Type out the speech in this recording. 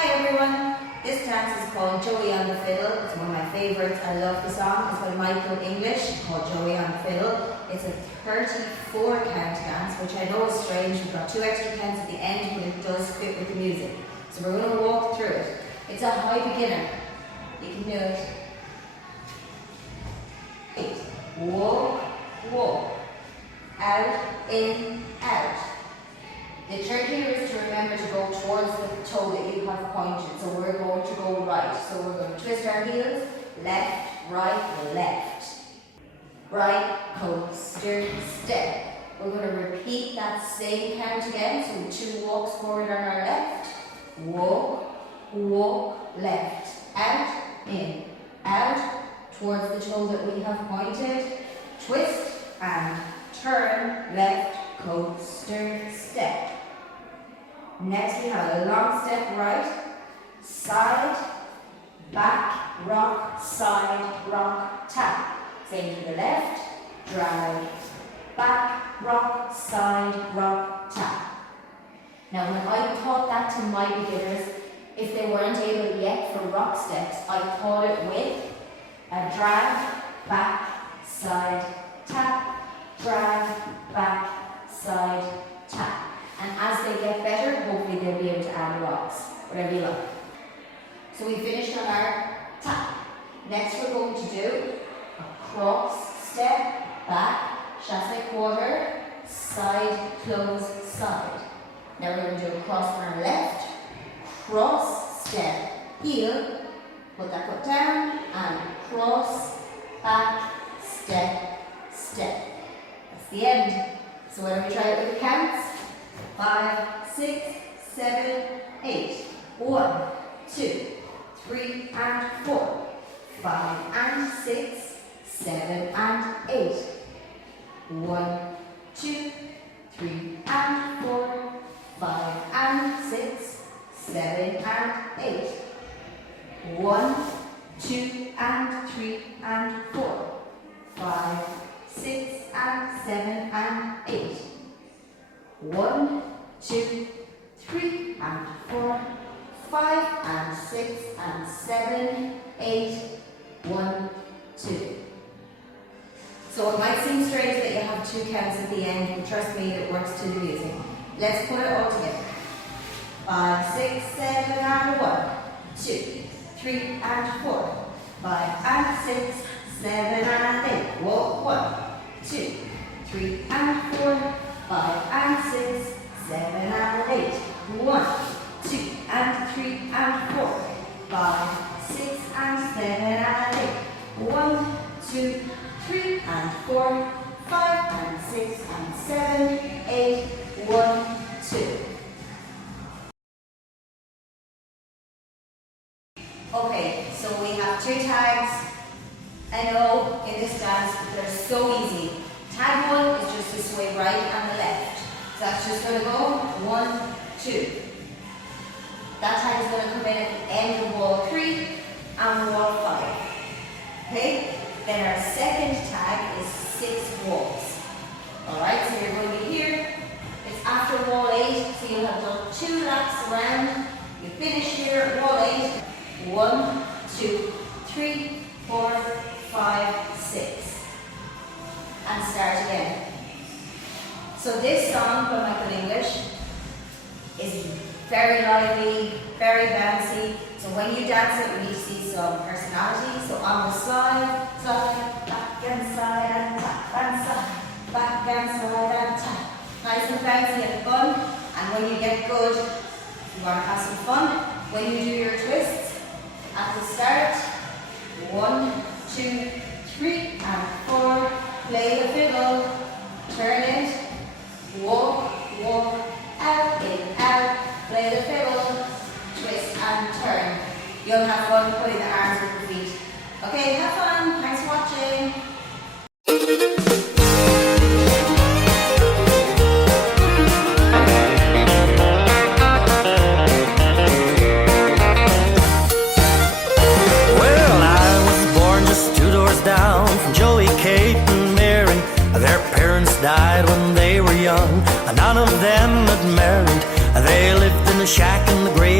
Hi everyone, this dance is called Joey on the Fiddle. It's one of my favourites. I love the song. It's by Michael English, called Joey on the Fiddle. It's a 34 count dance, which I know is strange. We've got 2 extra counts at the end, but it does fit with the music. So we're going to walk through it. It's a high beginner. You can do it. 8. Walk, walk. Out, in, out. The trick here is to remember to go towards the toe that you have pointed. So we're going to go right. So we're going to twist our heels, left, right, left. Right, coaster, step. We're going to repeat that same count again. So 2 walks forward on our left. Walk, walk, left. Out, in, out, towards the toe that we have pointed. Twist and turn, left, coaster, step. Next we have a long step right, side, back, rock, side, rock, tap. Same to the left, drag, back, rock, side, rock, tap. Now when I taught that to my beginners, if they weren't able yet for rock steps, I taught it with a drag, back, side, tap, drag, back, side, tap. And as they get better, hopefully they'll be able to add rocks, whatever you like. So we finished on our tap. Next we're going to do a cross step, back, chasse quarter, side, close, side. Now we're going to do a cross on our left, cross, step, heel, put that foot down, and cross, back, step, step. That's the end. So why don't we try it with the counts? 5, 6, 7, 8. 1, 2, 3, and 4. 5 and 6, 7 and 8. 1, 2, 3 and 4. 5 and 6, 7 and 8. 1, 2 and 3 and 4. 5, 6 and 7 and 8. 1, 2, 3 and 4, 5 and 6 and 7, 8, 1, 2. So it might seem strange that you have 2 counts at the end, but trust me, it works to the music. Let's put it all together. 5, 6, 7 and 1, 2, 3 and 4, 5 and 6, 7 and 8. Walk 1, 2, 3 and 4, 5 and 6, 7 and 8. 1, 2 and 3 and 4, 5, 6 and 7 and 8. 1, 2, 3 and 4, 5 and 6 and 7, 8, 1, 2. Okay, so we have 2 tags. I know in this dance they're so easy. Tag 1 is just to sway right and the left. So that's just going to go 1, 2. That tag is going to come in at the end of wall 3 and wall 5. Okay? Then our second tag is 6 walls. Alright, so you're going to be here. It's after wall 8, so you'll have done 2 laps around. You finish here at wall 8. 1, 2, 3, 4, 5, 6. And start again. So this song by Michael English is very lively, very bouncy. So when you dance it, we need to see some personality. So on the slide, slide, back and side and tap and side, back and side and tap. Nice and bouncy and fun. And when you get good, you want to have some fun. When you do your twists, at the start, 1, 2, 3 and 4. Play the fiddle, turn it, walk, walk, out, in, out. Play the fiddle, twist and turn. You'll have fun putting the arms with the feet. Okay, have fun. Thanks for watching. Well, I was born just 2 doors down from Joey, Kate and Mary. Their parents died when they were young, and none of them had married. They lived in a shack in the gray